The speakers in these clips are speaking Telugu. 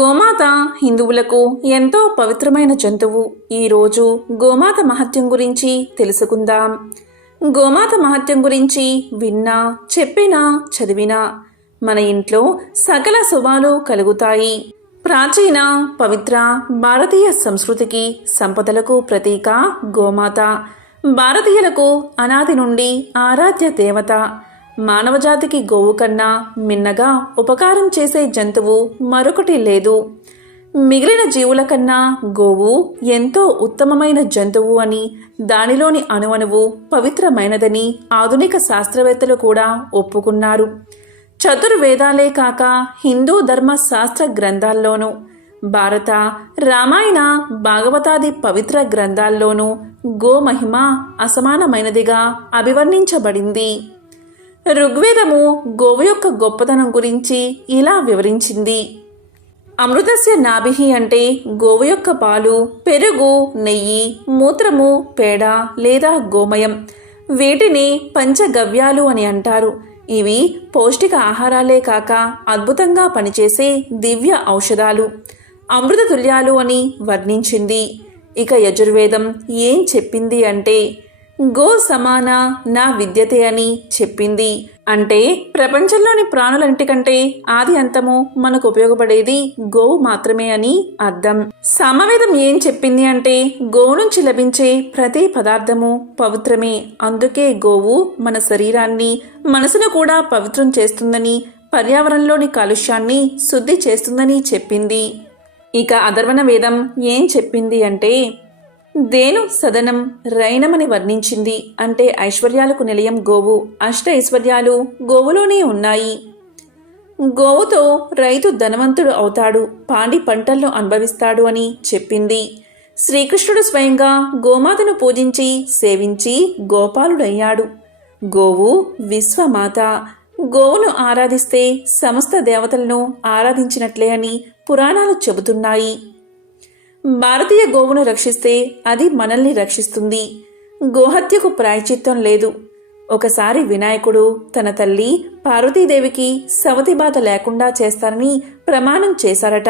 గోమాత హిందువులకు ఎంతో పవిత్రమైన జంతువు. ఈరోజు గోమాత మహత్యం గురించి తెలుసుకుందాం. గోమాత మహత్యం గురించి విన్నా చెప్పినా చదివినా మన ఇంట్లో సకల శుభాలు కలుగుతాయి. ప్రాచీన పవిత్ర భారతీయ సంస్కృతికి సంపదలకు ప్రతీక గోమాత. భారతీయులకు అనాది నుండి ఆరాధ్య దేవత. మానవజాతికి గోవు కన్నా మిన్నగా ఉపకారం చేసే జంతువు మరొకటి లేదు. మిగిలిన జీవుల కన్నా గోవు ఎంతో ఉత్తమమైన జంతువు అని దానిలోని అణువణువు పవిత్రమైనదని ఆధునిక శాస్త్రవేత్తలు కూడా ఒప్పుకున్నారు. చతుర్వేదాలే కాక హిందూ ధర్మ శాస్త్ర గ్రంథాల్లోనూ భారత రామాయణ భాగవతాది పవిత్ర గ్రంథాల్లోనూ గోమహిమ అసమానమైనదిగా అభివర్ణించబడింది. ఋగ్వేదము గోవు యొక్క గొప్పతనం గురించి ఇలా వివరించింది. అమృతస్య నాభిహి అంటే గోవు యొక్క పాలు పెరుగు నెయ్యి మూత్రము పేడ లేదా గోమయం. వీటిని పంచగవ్యాలు అని అంటారు. ఇవి పౌష్టిక ఆహారాలే కాక అద్భుతంగా పనిచేసే దివ్య ఔషధాలు. అమృత తుల్యాలు అని వర్ణించింది. ఇక యజుర్వేదం ఏం చెప్పింది అంటే గో సమాన నా విద్యతే అని చెప్పింది. అంటే ప్రపంచంలోని ప్రాణులన్నిటికంటే ఆది అంతము మనకు ఉపయోగపడేది గోవు మాత్రమే అని అర్థం. సమవేదం ఏం చెప్పింది అంటే గోవు నుంచి లభించే ప్రతి పదార్థము పవిత్రమే. అందుకే గోవు మన శరీరాన్ని మనసును కూడా పవిత్రం చేస్తుందని పర్యావరణంలోని కాలుష్యాన్ని శుద్ధి చేస్తుందని చెప్పింది. ఇక అధర్వణ వేదం ఏం చెప్పింది అంటే దేను సదనం రైనమని వర్ణించింది అంటే ఐశ్వర్యాలకు నిలయం గోవు అష్ట ఐశ్వర్యాలు గోవులోనే ఉన్నాయి. గోవుతో రైతు ధనవంతుడు అవుతాడు పాండి పంటలను అనుభవిస్తాడు అని చెప్పింది. శ్రీకృష్ణుడు స్వయంగా గోమాతను పూజించి సేవించి గోపాలుడయ్యాడు. గోవు విశ్వమాత. గోవును ఆరాధిస్తే సమస్త దేవతలను ఆరాధించినట్లే అని పురాణాలు చెబుతున్నాయి. భారతీయ గోవును రక్షిస్తే అది మనల్ని రక్షిస్తుంది. గోహత్యకు ప్రాయచిత్తం లేదు. ఒకసారి వినాయకుడు తన తల్లి పార్వతీదేవికి సవతి బాధ లేకుండా చేస్తారని ప్రమాణం చేశారట.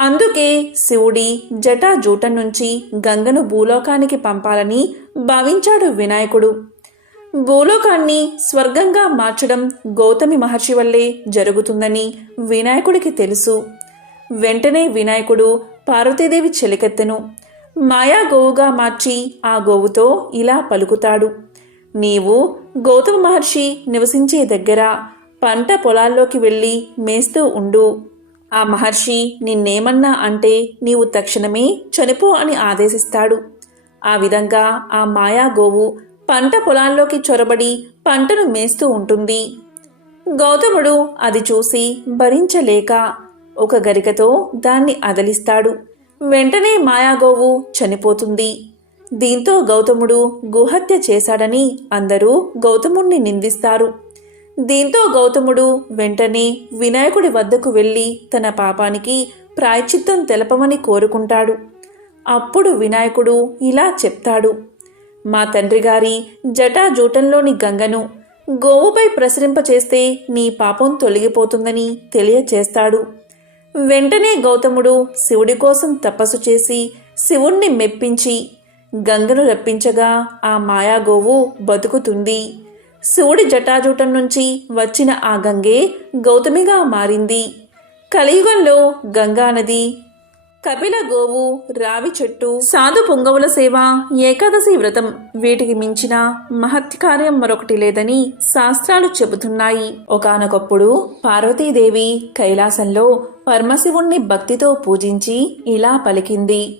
అందుకే శివుడి జటా జూటం నుంచి గంగను భూలోకానికి పంపాలని భావించాడు వినాయకుడు. భూలోకాన్ని స్వర్గంగా మార్చడం గౌతమి మహర్షి వల్లే జరుగుతుందని వినాయకుడికి తెలుసు. వెంటనే వినాయకుడు పార్వతీదేవి చెలికెత్తెను. మాయా గోవుగా మార్చి ఆ గోవుతో ఇలా పలుకుతాడు. నీవు గౌతమ మహర్షి నివసించే దగ్గర పంట పొలాల్లోకి వెళ్ళి మేస్తూ ఉండు. ఆ మహర్షి నిన్నేమన్నా అంటే నీవు తక్షణమే చనిపో అని ఆదేశిస్తాడు. ఆ విధంగా ఆ మాయా గోవు పంట పొలాల్లోకి చొరబడి పంటను మేస్తూ ఉంటుంది. గౌతముడు అది చూసి భరించలేక ఒక గరికతో దాన్ని అదలిస్తాడు. వెంటనే మాయాగోవు చనిపోతుంది. దీంతో గౌతముడు గుహత్య చేశాడని అందరూ గౌతముణ్ణి నిందిస్తారు. దీంతో గౌతముడు వెంటనే వినాయకుడి వద్దకు వెళ్ళి తన పాపానికి ప్రాయచిత్తం తెలపమని కోరుకుంటాడు. అప్పుడు వినాయకుడు ఇలా చెప్తాడు. మా తండ్రి గారి జటాజూటంలోని గంగను గోవుపై ప్రసరింపచేస్తే నీ పాపం తొలగిపోతుందని తెలియచేస్తాడు. వెంటనే గౌతముడు శివుడి కోసం తపస్సు చేసి శివుణ్ణి మెప్పించి గంగను రప్పించగా ఆ మాయాగోవు బతుకుతుంది. శివుడి జటాజూటం నుంచి వచ్చిన ఆ గంగే గౌతమిగా మారింది. కలియుగంలో గంగా నది కపిల గోవు రావి చెట్టు సాధు పొంగవుల సేవ ఏకాదశి వ్రతం వీటికి మించిన మహత్ కార్యం మరొకటి లేదని శాస్త్రాలు చెబుతున్నాయి. ఒకానొకప్పుడు పార్వతీదేవి కైలాసంలో పరమశివుణ్ణి భక్తితో పూజించి ఇలా పలికింది.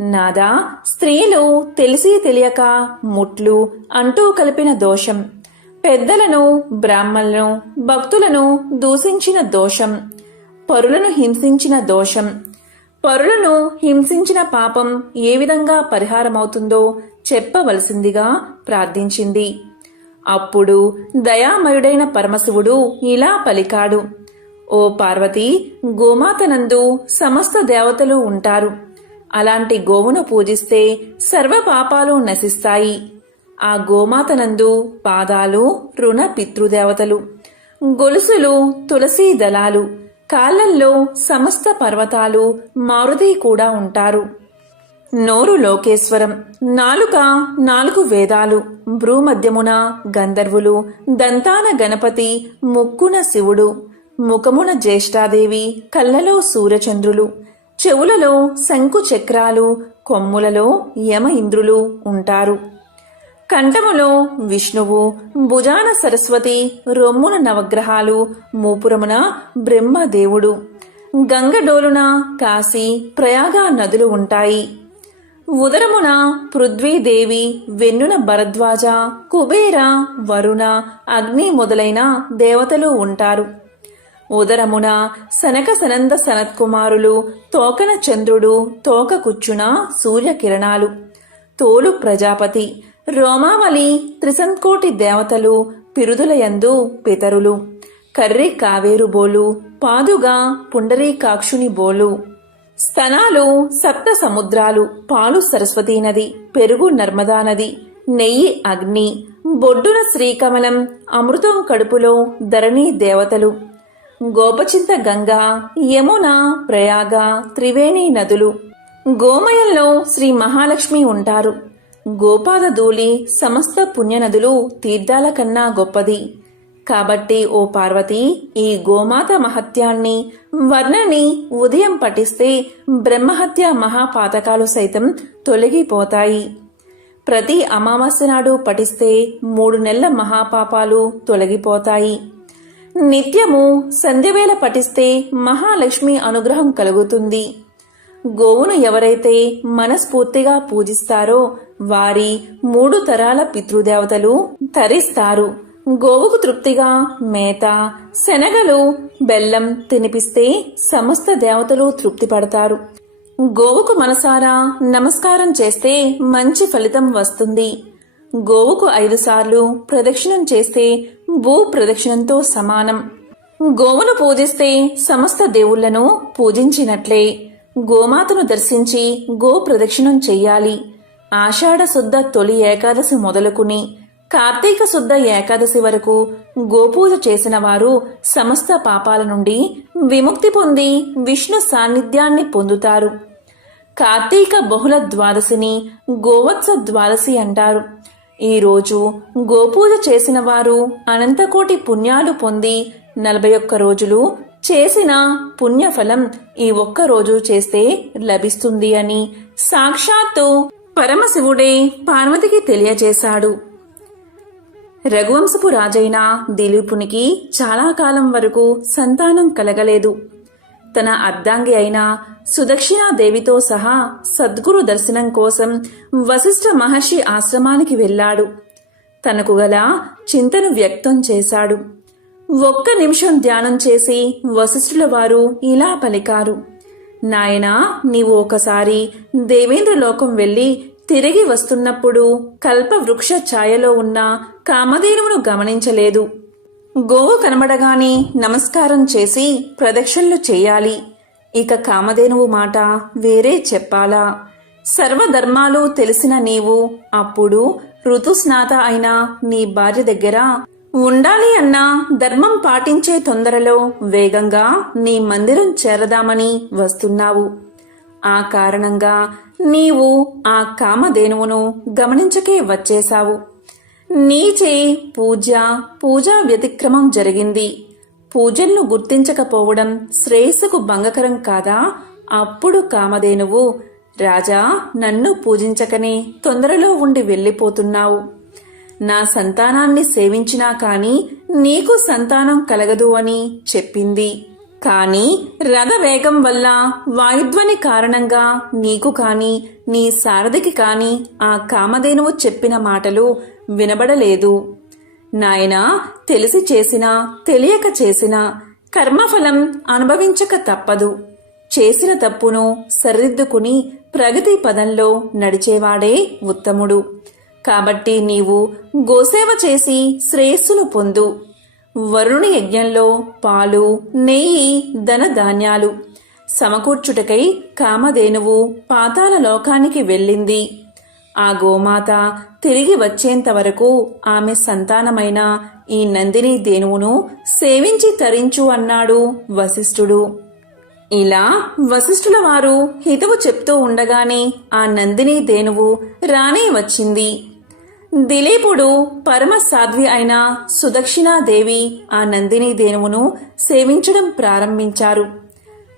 నాదా స్త్రీలు తెలిసి తెలియక ముట్లు అంటూ కలిపిన దోషం పెద్దలను బ్రాహ్మణులను భక్తులను దూషించిన దోషం పరులను హింసించిన దోషం పరులను హింసించిన పాపం ఏ విధంగా పరిహారమవుతుందో చెప్పవలసిందిగా ప్రార్థించింది. అప్పుడు దయామయుడైన పరమశివుడు ఇలా పలికాడు. ఓ పార్వతి గోమాతనందు సమస్త దేవతలు ఉంటారు. అలాంటి గోవును పూజిస్తే సర్వ పాపాలు నశిస్తాయి. ఆ గోమాతనందు పాదాలు రుణ పితృదేవతలు గొలుసులు తులసీ దళాలు కాళ్ళల్లో సమస్త పర్వతాలు మారుతి కూడా ఉంటారు. నోరు లోకేశ్వరం. నాలుక నాలుగు వేదాలు. భ్రూమధ్యమున గంధర్వులు దంతాన గణపతి ముక్కున శివుడు ముఖమున జ్యేష్ఠాదేవి కళ్ళలో సూర్యచంద్రులు చెవులలో శంకు చక్రాలు కొమ్ములలో యమ ఇంద్రులు ఉంటారు. కంఠములో విష్ణువు భుజాన సరస్వతి రొమ్మున నవగ్రహాలు మూపురమున బ్రహ్మదేవుడు. గంగడోలున కాశీ ప్రయాగ నదులు ఉంటాయి. ఉదరమున పృథ్వీదేవి వెన్నున భరద్వాజ కుబేర వరుణ అగ్ని మొదలైన దేవతలు ఉంటారు. ఉదరమున సనక సనంద సనత్కుమారులు తోకన చంద్రుడు తోక కుచ్చున సూర్యకిరణాలు. తోలు ప్రజాపతి రోమావళి త్రిసంకోటి దేవతలు పిరుదులయందు పితరులు. కర్రి కావేరు బోలు పాదుగా పుండరీకాక్షుని బోలు. స్తనాలు సప్త సముద్రాలు పాలు సరస్వతీ నది పెరుగు నర్మదా నది నెయ్యి అగ్ని బొడ్డున శ్రీకమలం అమృతం కడుపులో ధరణి దేవతలు. గోపచింత గంగా యమున ప్రయాగ త్రివేణి నదులు. గోమయంలో శ్రీ మహాలక్ష్మి ఉంటారు. గోపాద ధూళి సమస్త పుణ్యనదులు తీర్థాల కన్నా గొప్పది. కాబట్టి ఓ పార్వతి ఈ గోమాత మహత్యాన్ని వర్ణని ఉదయం పఠిస్తే బ్రహ్మహత్య మహాపాతకాలు సైతం తొలగిపోతాయి. ప్రతి అమావాస్య నాడు పఠిస్తే మూడు నెలల మహాపాపాలు తొలగిపోతాయి. నిత్యము సంధ్యవేళ పఠిస్తే మహాలక్ష్మి అనుగ్రహం కలుగుతుంది. గోవును ఎవరైతే మనస్ఫూర్తిగా పూజిస్తారో వారి మూడు తరాల పితృదేవతలు తరిస్తారు. గోవుకు తృప్తిగా మేత శనగలు బెల్లం తినిపిస్తే సమస్త దేవతలు తృప్తి పడతారు గోవుకు మనసారా నమస్కారం చేస్తే మంచి ఫలితం వస్తుంది. గోవుకు ఐదు సార్లు ప్రదక్షిణం చేస్తే భూ ప్రదక్షిణంతో సమానం. గోవును పూజిస్తే సమస్త దేవుళ్ళను పూజించినట్లే. గోమాతను దర్శించి గో ప్రదక్షిణం చెయ్యాలి. ఆషాఢ శుద్ధ తొలి ఏకాదశి మొదలుకుని కార్తీక శుద్ధ ఏకాదశి వరకు గోపూజ చేసిన వారు సమస్త పాపాల నుండి విముక్తి పొంది విష్ణు సాన్నిధ్యాన్ని పొందుతారు. కార్తీక బహుళ ద్వాదశిని గోవత్స ద్వాదశి అంటారు. ఈ రోజు గోపూజ చేసిన వారు అనంతకోటి పుణ్యాలు పొంది నలభై ఒక్క రోజులు చేసిన పుణ్యఫలం ఈ ఒక్క రోజు చేస్తే లభిస్తుంది అని సాక్షాత్తు పరమశివుడే పార్వతికి తెలియజేశాడు. రఘువంశపు రాజైన దిలీపునికి చాలా కాలం వరకు సంతానం కలగలేదు. తన అర్ధాంగి అయిన సుదక్షిణాదేవితో సహా సద్గురు దర్శనం కోసం వశిష్ఠ మహర్షి ఆశ్రమానికి వెళ్ళాడు. తనకు గల చింతను వ్యక్తం చేశాడు. ఒక్క నిమిషం ధ్యానం చేసి వశిష్ఠుల వారు ఇలా పలికారు. నాయనా నీవు ఒకసారి దేవేంద్ర లోకం వెళ్ళి తిరిగి వస్తున్నప్పుడు కల్పవృక్ష ఛాయలో ఉన్న కామధేనువును గమనించలేదు. గోవు కనబడగానే నమస్కారం చేసి ప్రదక్షిణలు చేయాలి. ఇక కామధేనువు మాట వేరే చెప్పాలా? సర్వధర్మాలు తెలిసిన నీవు అప్పుడు ఋతుస్నాత అయిన నీ భార్య దగ్గర ఉండాలి అన్న ధర్మం పాటించే తొందరలో వేగంగా నీ మందిరం చేరదామని వస్తున్నావు. ఆ కారణంగా నీవు ఆ కామధేనువును గమనించకే వచ్చేశావు. నీచే పూజ పూజా వ్యతిక్రమం జరిగింది. పూజలను గుర్తించకపోవడం శ్రేయస్సుకు భంగకరం కాదా? అప్పుడు కామధేనువు రాజా నన్ను పూజించకనే తొందరలో ఉండి వెళ్ళిపోతున్నావు. నా సంతానాన్ని సేవించినా కాని నీకు సంతానం కలగదు అని చెప్పింది. కానీ రథ వేగం వల్ల వాయుధ్వని కారణంగా నీకు కాని నీ సారథికి కాని ఆ కామధేనువు చెప్పిన మాటలు వినబడలేదు. నాయనా తెలిసి చేసినా తెలియక చేసినా కర్మఫలం అనుభవించక తప్పదు. చేసిన తప్పును సరిదిద్దుకుని ప్రగతి పదంలో నడిచేవాడే ఉత్తముడు. కాబట్టి నీవు గోసేవ చేసి శ్రేయస్సును పొందు. వరుణ యజ్ఞంలో పాలు నెయ్యి ధన ధాన్యాలు. సమకూర్చుటకై కామధేనువు పాతాల లోకానికి వెళ్ళింది. ఆ గోమాత తిరిగి వచ్చేంత వరకు ఆమె సంతానమైన ఈ నందిని దేనువును సేవించి తరించు అన్నాడు వశిష్ఠుడు. ఇలా వశిష్ఠుల వారు హితవు చెప్తూ ఉండగానే ఆ నందిని దేనువు రానే వచ్చింది. దిలీపుడు పరమ సాధ్వి అయిన సుదక్షిణాదేవి ఆ నందిని దేనువును సేవించడం ప్రారంభించారు.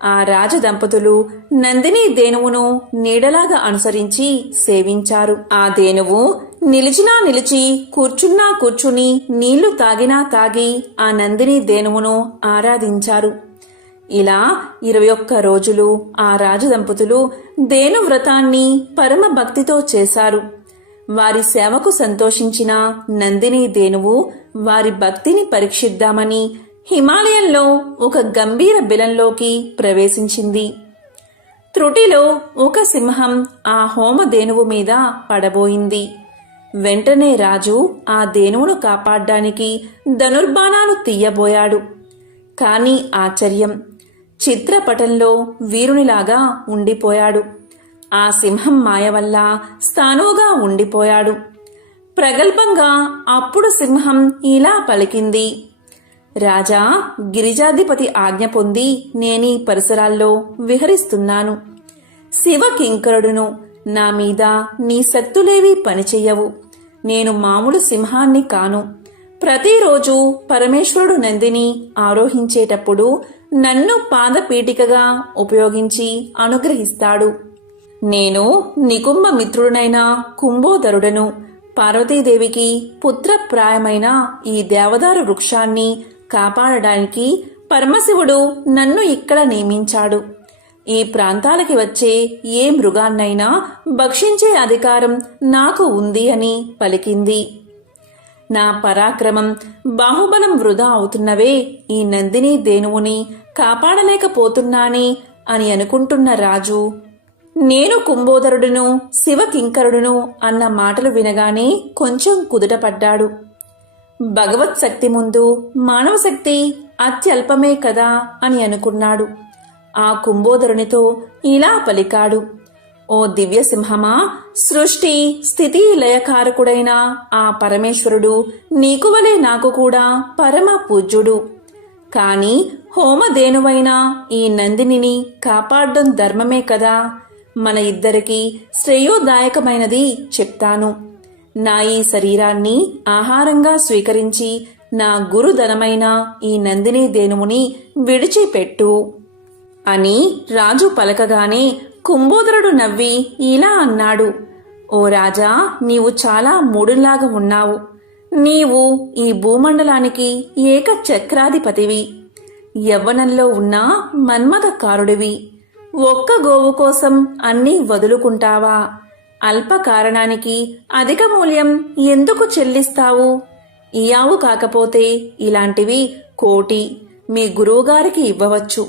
ఆ రాజ దంపతులు నందిని దేనువును నీడలాగా అనుసరించి సేవించారు. ఆ దేనువు నిలిచినా నిలిచి కూర్చున్నా కూర్చుని నీళ్ళు తాగినా తాగి ఆ నందిని దేనువును ఆరాధించారు. ఇలా ఇరవై ఒక్క రోజులు ఆ రాజదంపతులు దేను వ్రతాన్ని పరమ భక్తితో చేశారు. వారి సేవకు సంతోషించిన నందిని దేనువు వారి భక్తిని పరీక్షిద్దామని హిమాలయంలో ఒక గంభీర బిలంలోకి ప్రవేశించింది. త్రుటిలో ఒక సింహం ఆ హోమ దేనువు మీద పడబోయింది. వెంటనే రాజు ఆ దేనువును కాపాడ్డానికి ధనుర్బాణాలు తీయబోయాడు. కాని ఆశ్చర్యం చిత్రపటంలో వీరునిలాగా ఉండిపోయాడు. ఆ సింహం మాయ వల్ల స్థానువుగా ఉండిపోయాడు. ప్రగల్భంగా అప్పుడు సింహం ఇలా పలికింది. రాజా గిరిజాధిపతి ఆజ్ఞ పొంది నేనీ పరిసరాల్లో విహరిస్తున్నాను. శివ కింకరుడును నా మీద నీ శక్తులేవీ పనిచెయ్యవు నేను మామూలు సింహాన్ని కాను. ప్రతిరోజు పరమేశ్వరుడు నందిని ఆరోహించేటప్పుడు నన్ను పాదపీఠికగా ఉపయోగించి అనుగ్రహిస్తాడు. నేను నికుంభ మిత్రుడనైన కుంభోదరుడను. పార్వతీదేవికి పుత్రప్రాయమైన ఈ దేవదారు వృక్షాన్ని కాపాడడానికి పరమశివుడు నన్ను ఇక్కడ నియమించాడు. ఈ ప్రాంతాలకి వచ్చే ఏ మృగాన్నైనా భక్షించే అధికారం నాకు ఉంది అని పలికింది. నా పరాక్రమం బాహుబలం వృధా అవుతున్నవే ఈ నందిని దేనువుని కాపాడలేకపోతున్నాని అని అనుకుంటున్న రాజు నేను కుంభోదరుడును శివకింకరుడును అన్న మాటలు వినగానే కొంచెం కుదుటపడ్డాడు. భగవత్ శక్తి ముందు మానవ శక్తి అత్యల్పమే కదా అని అనుకున్నాడు. ఆ కుంభోదరునితో ఇలా పలికాడు. ఓ దివ్యసింహమా సృష్టి స్థితి లయకారకుడైన ఆ పరమేశ్వరుడు నీకు వలె నాకు కూడా పరమ పూజ్యుడు. కాని హోమధేనువైన ఈ నందినిని కాపాడడం ధర్మమే కదా మన ఇద్దరికి శ్రేయోదాయకమైనది చెప్తాను. నా ఈ శరీరాన్ని ఆహారంగా స్వీకరించి నా గురుధనమైన ఈ నందిని దేనుముని విడిచిపెట్టు. అని రాజు పలకగానే కుంభోదరుడు నవ్వి ఇలా అన్నాడు. ఓ రాజా నీవు చాలా మూడులాగా ఉన్నావు. నీవు ఈ భూమండలానికి ఏక చక్రాధిపతివి యవ్వనంలో ఉన్న మన్మథకారుడివి. ఒక్క గోవు కోసం అన్నీ వదులుకుంటావా? అల్ప కారణానికి అధిక మూల్యం ఎందుకు చెల్లిస్తావు? ఇయావు కాకపోతే ఇలాంటివి కోటి మీ గురువుగారికి ఇవ్వవచ్చు.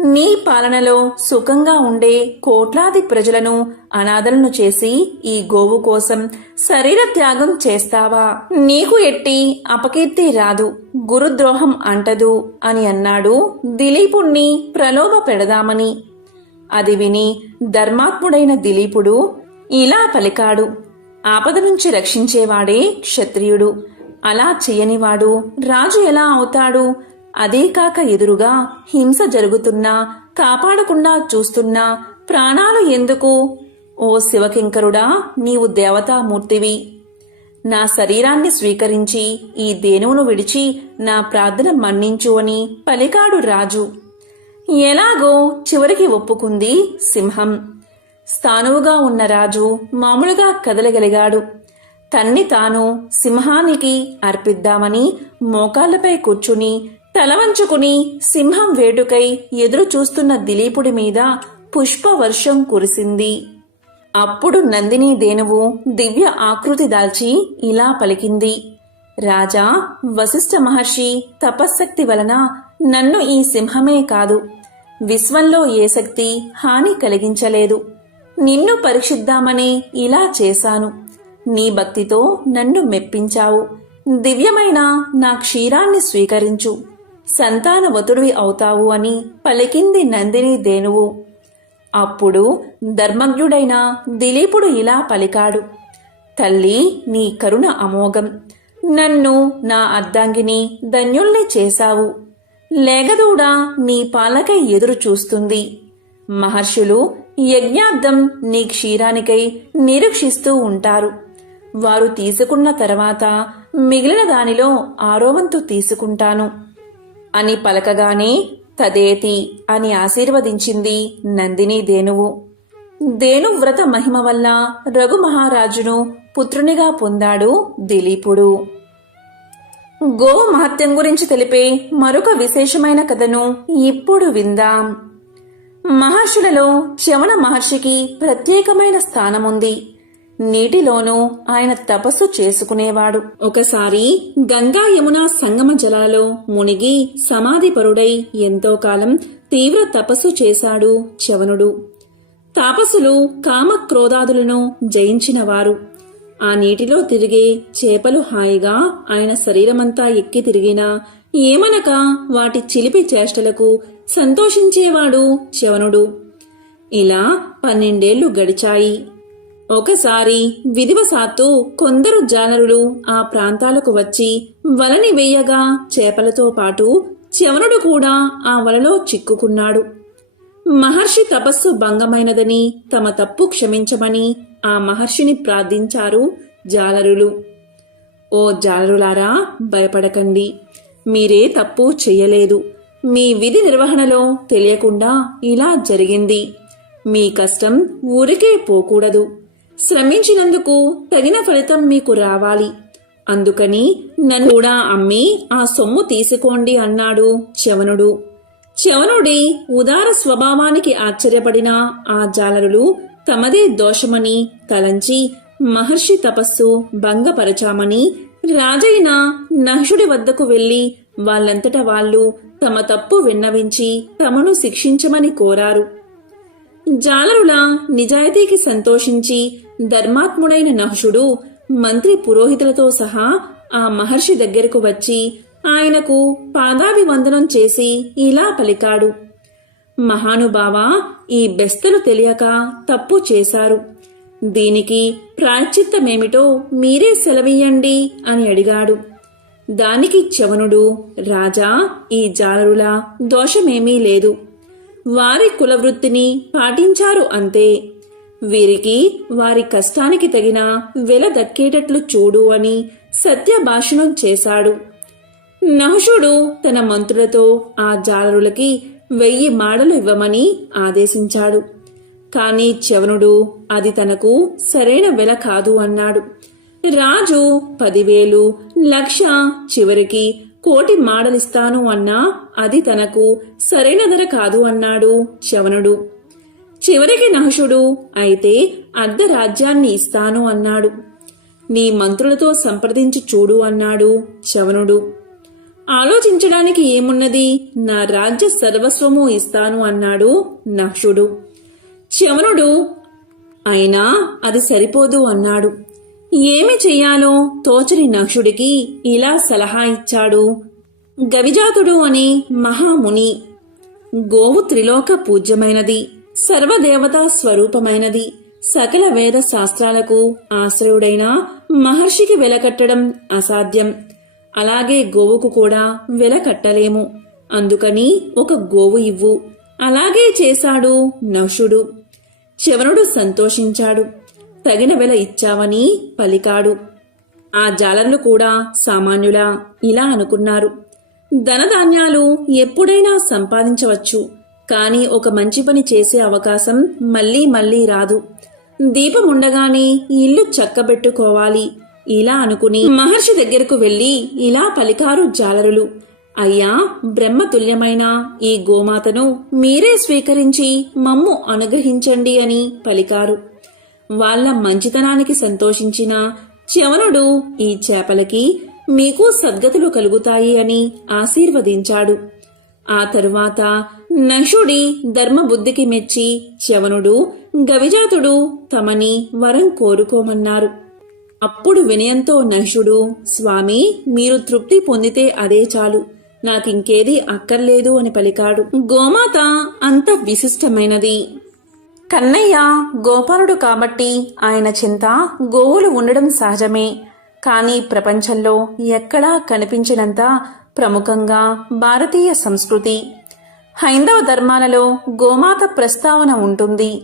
నీ పాలనలో సుఖంగా ఉండే కోట్లాది ప్రజలను అనాథలను చేసి ఈ గోవు కోసం శరీర త్యాగం చేస్తావా? నీకు ఎట్టి అపకీర్తి రాదు. గురుద్రోహం అంటదు అని అన్నాడు. దిలీపుణ్ణి ప్రలోభ పెడదామని అది విని ధర్మాత్ముడైన దిలీపుడు ఇలా పలికాడు. ఆపద నుంచి రక్షించేవాడే క్షత్రియుడు. అలా చెయ్యనివాడు రాజు ఎలా అవుతాడు? అదే కాక ఎదురుగా హింస జరుగుతున్నా కాపాడకుండా చూస్తున్నా ప్రాణాలు ఎందుకు? ఓ శివకింకరుడా నీవు దేవతామూర్తివి. నా శరీరాన్ని స్వీకరించి ఈ దేనువును విడిచి నా ప్రార్థన మన్నించు అని పలికాడు రాజు. ఎలాగో చివరికి ఒప్పుకుంది సింహం. స్థానువుగా ఉన్న రాజు మామూలుగా కదలగలిగాడు. తన్ని తాను సింహానికి అర్పిద్దామని మోకాళ్ళపై కూర్చుని తలవంచుకుని సింహం వేటుకై ఎదురు చూస్తున్న దిలీపుడి మీద పుష్పవర్షం కురిసింది. అప్పుడు నందిని దేనువు దివ్య ఆకృతి దాల్చి ఇలా పలికింది. రాజా వశిష్ఠ మహర్షి తపశ్శక్తి వలన నన్ను ఈ సింహమే కాదు. విశ్వంలో ఏ శక్తి హాని కలిగించలేదు. నిన్ను పరీక్షిద్దామని ఇలా చేశాను. నీ భక్తితో నన్ను మెప్పించావు. దివ్యమైన నా క్షీరాన్ని స్వీకరించు. సంతానవతుడివి అవుతావు అని పలికింది నందిని దేనువు అప్పుడు ధర్మజ్ఞుడైన దిలీపుడు ఇలా పలికాడు. తల్లి నీ కరుణ అమోఘం. నన్ను నా అర్ధాంగిని ధన్యుల్ని చేశావు. లేగదూడ నీ పాలకై ఎదురు చూస్తుంది. మహర్షులు యజ్ఞార్థం నీ క్షీరానికై నిరీక్షిస్తూ ఉంటారు. వారు తీసుకున్న తర్వాత మిగిలిన దానిలో ఆరోవంతు తీసుకుంటాను. అని పలకగానే తదేతి అని ఆశీర్వదించింది నందిని దేనువు దేనువ్రత మహిమ వల్ల రఘు మహారాజును పుత్రునిగా పొందాడు దిలీపుడు. గో మహత్యం గురించి తెలిపే మరొక విశేషమైన కథను ఇప్పుడు విందాం. మహర్షులలో చవన మహర్షికి ప్రత్యేకమైన స్థానముంది. నీటిలోనూ ఆయన తపస్సు చేసుకునేవాడు. ఒకసారి గంగా యమున సంగమ జలాలలో మునిగి సమాధిపరుడై ఎంతో కాలం తీవ్ర తపస్సు చేశాడు చవనుడు తాపసులు కామక్రోధాదులను జయించినవారు. ఆ నీటిలో తిరిగే చేపలు హాయిగా ఆయన శరీరమంతా ఎక్కి తిరిగినా ఏమనక వాటి చిలిపి చేష్టలకు సంతోషించేవాడు శవనుడు. ఇలా పన్నెండేళ్ళు గడిచాయి. ఒకసారి విధివశాత్తు కొందరు జానరులు ఆ ప్రాంతాలకు వచ్చి వలని వేయగా చేపలతో పాటు చవనుడు కూడా ఆ వలలో చిక్కుకున్నాడు. మహర్షి తపస్సు భంగమైనదని తమ తప్పు క్షమించమని ఆ మహర్షిని ప్రార్థించారు జాలరులు. ఓ జాలరులారా భయపడకండి. మీరే తప్పు చెయ్యలేదు మీ విధి నిర్వహణలో తెలియకుండా ఇలా జరిగింది. మీ కష్టం ఊరికే పోకూడదు. శ్రమించినందుకు తగిన ఫలితం మీకు రావాలి. అందుకని నన్ను కూడా అమ్మి ఆ సొమ్ము తీసుకోండి అన్నాడు చవనుడు చవనుడి ఉదార స్వభావానికి ఆశ్చర్యపడిన ఆ జాలరులు తమదే దోషమని తలంచి మహర్షి తపస్సు భంగపరచామని రాజైన నహుడి వద్దకు వెళ్ళి వాళ్ళంతట వాళ్ళు తమ తప్పు విన్నవించి తమను శిక్షించమని కోరారు. జాలరుల నిజాయితీకి సంతోషించి ధర్మాత్ముడైన నహుషుడు మంత్రి పురోహితులతో సహా ఆ మహర్షి దగ్గరకు వచ్చి ఆయనకు పాదాభివందనం చేసి ఇలా పలికాడు. మహానుభావా ఈ బెస్తలు తెలియక తప్పు చేశారు. దీనికి ప్రాయశ్చిత్తమేమిటో మీరే సెలవియ్యండి అని అడిగాడు. దానికి చవనుడు రాజా ఈ జారుల దోషమేమీ లేదు. వారి కులవృత్తిని పాటించారు అంతే. వీరికి వారి కష్టానికి తగిన వెల దక్కేటట్లు చూడు అని సత్యభాషణం చేశాడు. నహుషుడు తన మంత్రులతో ఆ జాలరులకి వెయ్యి మాడలు ఇవ్వమని ఆదేశించాడు. కాని చవనుడు అది తనకు సరైన వెల కాదు అన్నాడు. రాజు పదివేలు లక్ష చివరికి కోటి మాడలిస్తాను అన్నా అది తనకు సరైన ధర కాదు అన్నాడు చవనుడు చివరికి నహుషుడు అయితే అర్ధ రాజ్యాన్ని ఇస్తాను అన్నాడు. నీ మంత్రులతో సంప్రదించి చూడు అన్నాడు చవనుడు ఆలోచించడానికి ఏమున్నది? నా రాజ్య సర్వస్వము ఇస్తాను అన్నాడు నక్షుడు చవనుడు అయినా అది సరిపోదు అన్నాడు. ఏమి చెయ్యాలో? తోచని నక్షుడికి ఇలా సలహా ఇచ్చాడు. గవిజాతుడు అనే మహాముని. గోవు త్రిలోక పూజ్యమైనది. సర్వదేవతా స్వరూపమైనది. సకల వేద శాస్త్రాలకు ఆశ్రయుడైన మహర్షికి వెలకట్టడం అసాధ్యం. అలాగే గోవుకు కూడా వెల కట్టలేము. అందుకని ఒక గోవు ఇవ్వు. అలాగే చేశాడు నషుడు. చవనుడు సంతోషించాడు. తగిన వెల ఇచ్చావని పలికాడు. ఆ జాలర్లు కూడా సామాన్యులా ఇలా అనుకున్నారు. ధనధాన్యాలు ఎప్పుడైనా సంపాదించవచ్చు. కానీ ఒక మంచి పని చేసే అవకాశం మళ్ళీ మళ్ళీ రాదు. దీపం ఉండగానే ఇల్లు చక్కబెట్టుకోవాలి. ఇలా అనుకుని మహర్షి దగ్గరకు వెళ్ళి ఇలా పలికారు జాలరులు. అయ్యా బ్రహ్మతుల్యమైన ఈ గోమాతను మీరే స్వీకరించి మమ్ము అనుగ్రహించండి అని పలికారు. వాళ్ళ మంచితనానికి సంతోషించిన చవనుడు ఈ చేపలకి మీకు సద్గతులు కలుగుతాయి అని ఆశీర్వదించాడు. ఆ తరువాత నషుడి ధర్మబుద్ధికి మెచ్చి చవనుడు గవిజాతుడు తమని వరం కోరుకోమన్నారు. అప్పుడు వినయంతో నహుషుడు స్వామి మీరు తృప్తి పొందితే అదే చాలు. నాకింకేదీ అక్కర్లేదు అని పలికాడు. గోమాత అంత విశిష్టమైనది. కన్నయ్య గోపాలుడు కాబట్టి ఆయన చింత గోవులు ఉండడం సహజమే. కానీ ప్రపంచంలో ఎక్కడా కనిపించినంత ప్రముఖంగా భారతీయ సంస్కృతి. హైందవ ధర్మాలలో గోమాత ప్రస్తావన ఉంటుంది.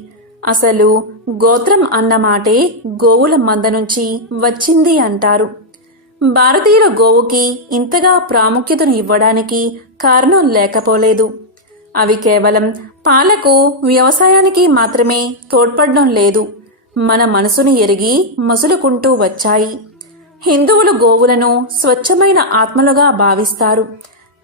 అసలు గోత్రం అన్నమాటే గోవుల మంద నుంచి వచ్చింది అంటారు. భారతీయుల గోవుకి ఇంతగా ప్రాముఖ్యతను ఇవ్వడానికి కారణం లేకపోలేదు. అవి కేవలం పాలకు వ్యవసాయానికి మాత్రమే తోడ్పడడం లేదు. మన మనసును ఎరిగి మసులుకుంటూ వచ్చాయి. హిందువులు గోవులను స్వచ్ఛమైన ఆత్మలుగా భావిస్తారు.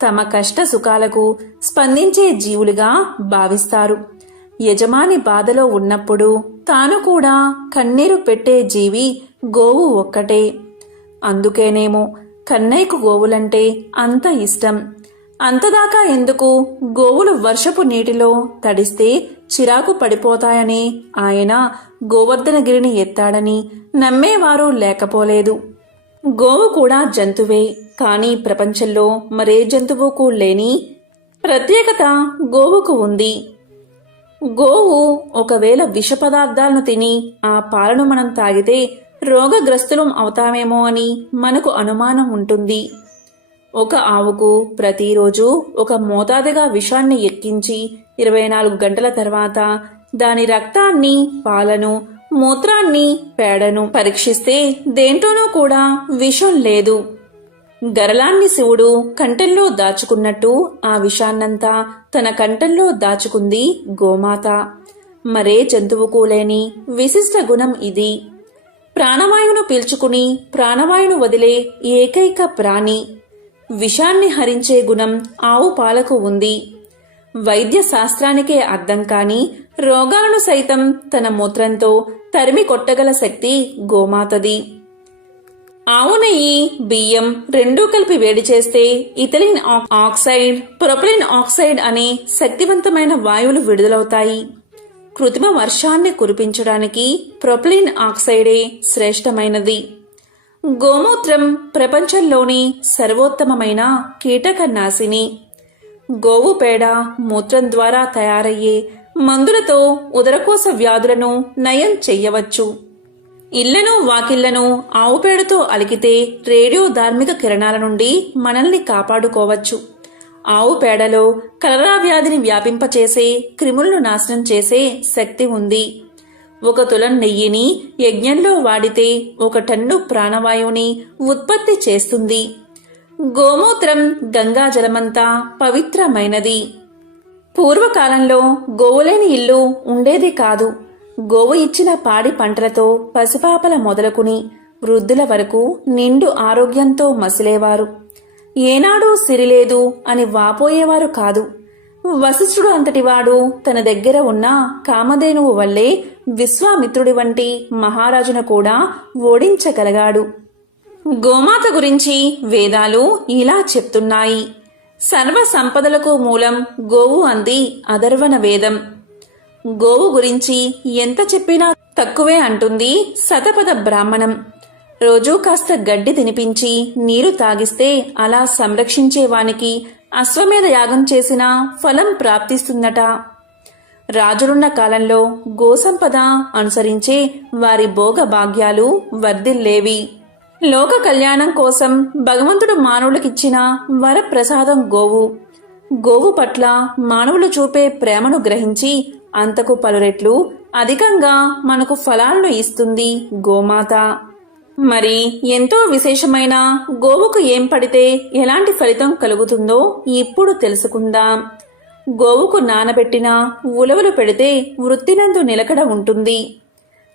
తమ కష్ట సుఖాలకు స్పందించే జీవులుగా భావిస్తారు. యజమాని బాధలో ఉన్నప్పుడు తాను కూడా కన్నీరు పెట్టే జీవి గోవు ఒక్కటే. అందుకేనేమో కన్నయ్యకు గోవులంటే అంత ఇష్టం. అంతదాకా ఎందుకు గోవులు వర్షపు నీటిలో తడిస్తే చిరాకు పడిపోతాయని ఆయన గోవర్ధనగిరిని ఎత్తాడని నమ్మేవారు లేకపోలేదు. గోవు కూడా జంతువే కానీ ప్రపంచంలో మరే జంతువుకు లేని ప్రత్యేకత గోవుకు ఉంది. గోవు ఒకవేళ విష పదార్థాలను తిని ఆ పాలను మనం తాగితే రోగగ్రస్తులం అవుతామేమో అని మనకు అనుమానం ఉంటుంది. ఒక ఆవుకు ప్రతిరోజు ఒక మోతాదుగా విషాన్ని ఎక్కించి ఇరవై నాలుగు గంటల తర్వాత దాని రక్తాన్ని పాలను మూత్రాన్ని పేడను పరీక్షిస్తే దేంట్లోనూ కూడా విషం లేదు. గరలాన్ని శివుడు కంఠంలో దాచుకున్నట్టు ఆ విషాన్నంతా తన కంఠంలో దాచుకుంది గోమాత. మరే జంతువుకు లేని విశిష్ట గుణం ఇది. ప్రాణవాయువును పీల్చుకుని ప్రాణవాయువును వదిలే ఏకైక ప్రాణి. విషాన్ని హరించే గుణం ఆవు పాలకు ఉంది. వైద్య శాస్త్రానికే అర్థం కాని రోగాలను సైతం తన మూత్రంతో తరిమి కొట్టగల శక్తి గోమాతది. ఆవు నెయ్యి బియ్యం రెండూ కలిపి వేడి చేస్తే ఇథలిన్ ఆక్- ఆక్సైడ్ ప్రొపలిన్ ఆక్సైడ్ అనే శక్తివంతమైన వాయువులు విడుదలవుతాయి. కృత్రిమ వర్షాన్ని కురిపించడానికి ప్రొపలిన్ ఆక్సైడే శ్రేష్టమైనది. గోమూత్రం ప్రపంచంలోని సర్వోత్తమమైన కీటకనాశిని. గోవు పేడ మూత్రం ద్వారా తయారయ్యే మందులతో ఉదరకోశ వ్యాధులను నయం చెయ్యవచ్చు ఇళ్ళను వాకిళ్ళను ఆవు పేడతో అలికితే రేడియో ధార్మిక కిరణాల నుండి మనల్ని కాపాడుకోవచ్చు. ఆవు పేడలో కలరా వ్యాధిని వ్యాపింపచేసే క్రిములను నాశనం చేసే శక్తి ఉంది. ఒక తులం నెయ్యిని యజ్ఞంలో వాడితే ఒక టన్ను ప్రాణవాయువుని ఉత్పత్తి చేస్తుంది. గోమూత్రం గంగా జలమంతా పవిత్రమైనది. పూర్వకాలంలో గోవులేని ఇల్లు ఉండేది కాదు. గోవు ఇచ్చిన పాడి పంటలతో పసిపాపల మొదలుకుని వృద్ధుల వరకు నిండు ఆరోగ్యంతో మసిలేవారు. ఏనాడూ సిరిలేదు అని వాపోయేవారు కాదు. వశిష్ఠుడు అంతటివాడు తన దగ్గర ఉన్న కామధేనువు వల్లే విశ్వామిత్రుడి వంటి మహారాజును కూడా ఓడించగలగాడు. గోమాత గురించి వేదాలు ఇలా చెప్తున్నాయి. సర్వ సంపదలకు మూలం గోవు అంది అధర్వణ వేదం. గోవు గురించి ఎంత చెప్పినా తక్కువే అంటుంది శతపథ బ్రాహ్మణం. రోజూ కాస్త గడ్డి తినిపించి నీరు తాగిస్తే అలా సంరక్షించేవానికి అశ్వమేధ యాగం చేసిన ఫలం ప్రాప్తిస్తుందట. రాజులున్న కాలంలో గోసంపద అనుసరించే వారి భోగ భాగ్యాలు వర్ధిల్లేవి. లోక కళ్యాణం కోసం భగవంతుడు మానవులకిచ్చిన వరప్రసాదం గోవు. గోవు పట్ల మానవులు చూపే ప్రేమను గ్రహించి అంతకు పలు రెట్లు అధికంగా మనకు ఫలాలను ఇస్తుంది గోమాత. మరి ఎంతో విశేషమైన గోవుకు ఏం పడితే ఎలాంటి ఫలితం కలుగుతుందో ఇప్పుడు తెలుసుకుందాం. గోవుకు నానబెట్టిన ఉలవలు పెడితే వృత్తినందు నిలకడ ఉంటుంది.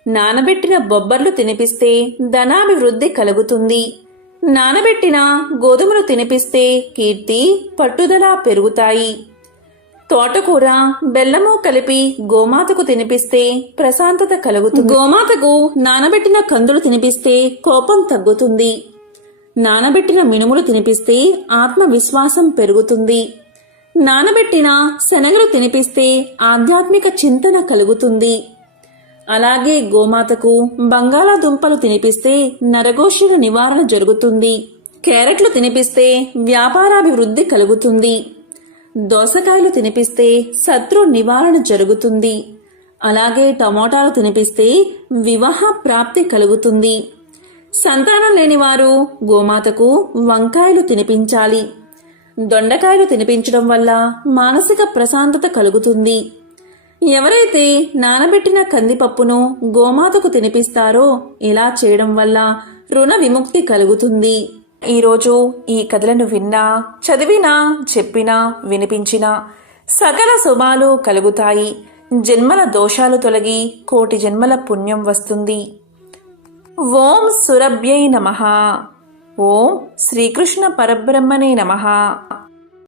నానబెట్టిన బొబ్బర్లు తినిపిస్తే ధనాభివృద్ధి కలుగుతుంది. నానబెట్టిన గోధుమలు తినిపిస్తే కీర్తి పట్టుదల పెరుగుతాయి. తోటకూర బెల్లము కలిపి గోమాతకు తినిపిస్తే ప్రశాంతత కలుగుతుంది. గోమాతకు నానబెట్టిన కందులు తినిపిస్తే కోపం తగ్గుతుంది. నానబెట్టిన మినుములు తినిపిస్తే ఆత్మవిశ్వాసం పెరుగుతుంది. నానబెట్టిన శనగలు తినిపిస్తే ఆధ్యాత్మిక చింతన కలుగుతుంది. అలాగే గోమాతకు బంగాళాదుంపలు తినిపిస్తే నరగోషుల నివారణ జరుగుతుంది. క్యారెట్లు తినిపిస్తే వ్యాపారాభివృద్ధి కలుగుతుంది. దోసకాయలు తినిపిస్తే శత్రు నివారణ జరుగుతుంది. అలాగే టమోటాలు తినిపిస్తే వివాహ ప్రాప్తి కలుగుతుంది. సంతానం లేనివారు గోమాతకు వంకాయలు తినిపించాలి. దొండకాయలు తినిపించడం వల్ల మానసిక ప్రశాంతత కలుగుతుంది. ఎవరైతే నానబెట్టిన కందిపప్పును గోమాతకు తినిపిస్తారో ఇలా చేయడం వల్ల రుణ విముక్తి కలుగుతుంది. ఈరోజు ఈ కథలను విన్నా చదివినా చెప్పినా వినిపించినా సకల శుభాలు కలుగుతాయి. జన్మల దోషాలు తొలగి కోటి జన్మల పుణ్యం వస్తుంది. ఓం సురభ్యై నమ. ఓం శ్రీకృష్ణ పరబ్రహ్మనే నమ.